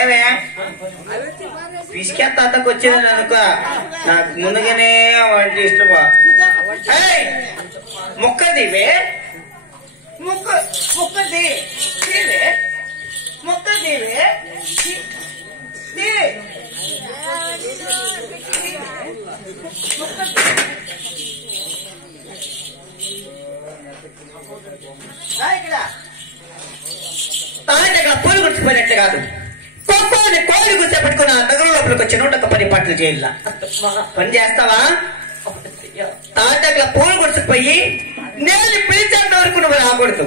ఏమే పిసికే తాతకు వచ్చేదని అనుకో, నాకు ముందుగానే వాటి ఇష్టమా. ముక్కదివే ముక్కది ముక్కదివే తాజాగా పూలు గుర్చిపోయినట్లు కాదు, కోపాన్ని కోడి గుర్త పెట్టుకుని ఆ నగరం లోపలికి వచ్చి 110 పట్లు చేయాల. పని చేస్తావా? తాజాగా పూలు గుర్చిపోయి నేను పిలిచేంత వరకు నువ్వు రాకూడదు.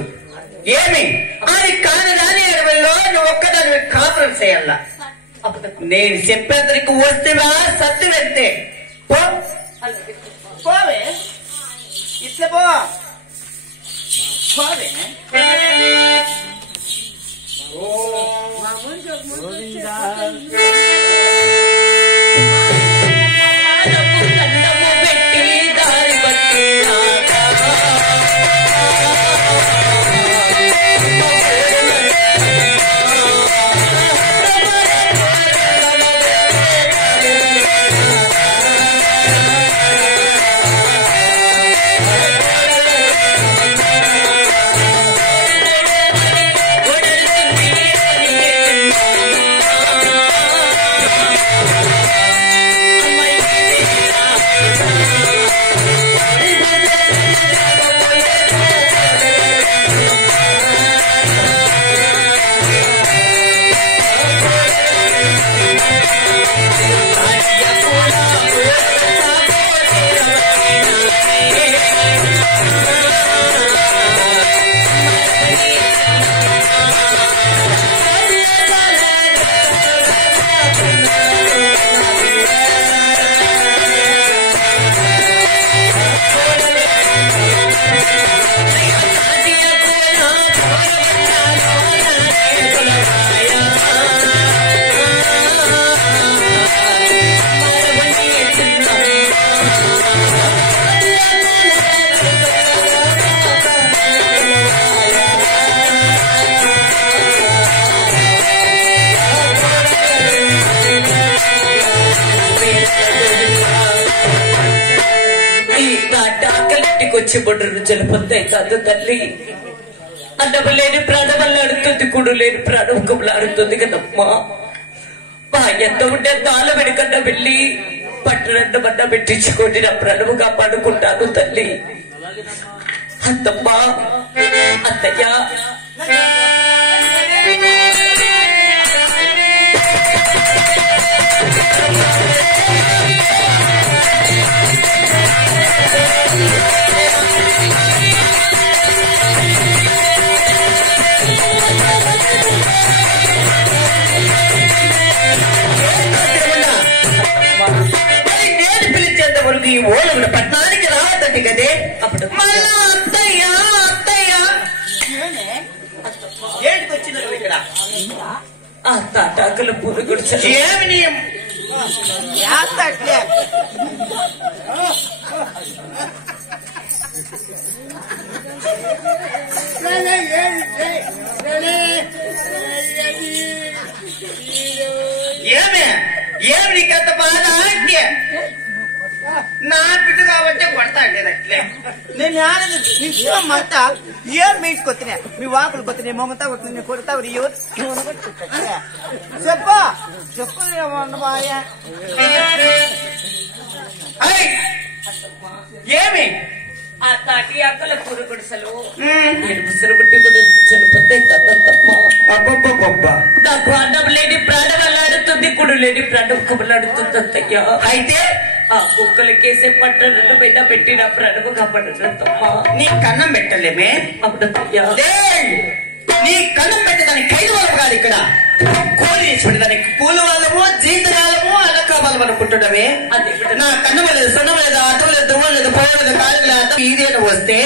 ఏమి అది కాని అడవుల్లో నువ్వు ఒక్కదాని కాపురం చేయాల. నేను చెప్పేంతరికి వస్తేవా సత్తు వెళ్తే పోవే, ఇట్లా పోవే. వచ్చి బొడ్డు జలపొద్దాయి కాదు తల్లి. అన్నం లేని ప్రాణం అల్లాడుతుంది, కుడు లేని ప్రాణం కుమలాడుతుంది కదమ్మా. మా ఎంత ఉంటే దాల వెనుకన్నా వెళ్ళి పట్టునన్నమన్నా పెట్టించుకొని నా ప్రాణము కాపాడుకుంటాను తల్లి. అత్తమ్మా, అత్తయ్య, నేను పిలిచేంత వరకు ఈ ఓళ్ళ పట్టణానికి రావద్దండి కదే. అప్పుడు మళ్ళా అత్తయ్య అత్తయ్య ఏంటికి వచ్చినారు ఇక్కడ? ఆ తాటాకుల పూలు గుడిచే ఏమి నియం ఏమే ఏమి నీకంత బాధ అంటే నా బిడ్డ కాబట్టి కొడతా అండి అట్లే. నేను మత ఏం మీటుకొచ్చినా మీ వాకులు కొత్త మొగతా వస్తుంది కొడతావు చెప్పా చెప్పబాయ ఏమి ఆ తాటి ఆకల పూర గుడిసెలు ముసరుబుట్టి కూడా చనిపోతే కదమ్మా. నాకు అన్నం లేని ప్రాణం అల్లాడుతుంది, కుడు లేని ప్రాణం కమలాడుతుంది అత్తయ్య. అయితే ఆ కుక్కలకేసే పట్టణం పైన పెట్టిన ప్రాణము కాపాడుతుందమ్మా. నీ కన్నం పెట్టలేమే అవునత్తయ్య. నీ కన్నం పెట్టేదానికి 5 వాళ్ళు కాదు, ఇక్కడ కోరి చూడడానికి పూల వాళ్ళము జీతగాలము అలకాబాలం అనుకుంటున్నావే. అదే నా కన్నం లేదు, సొన్నం లేదు, అటం లేదు, దువ్వం లేదు, పోవడం లేదు, కాలు లేదు, ఇదేనా వస్తే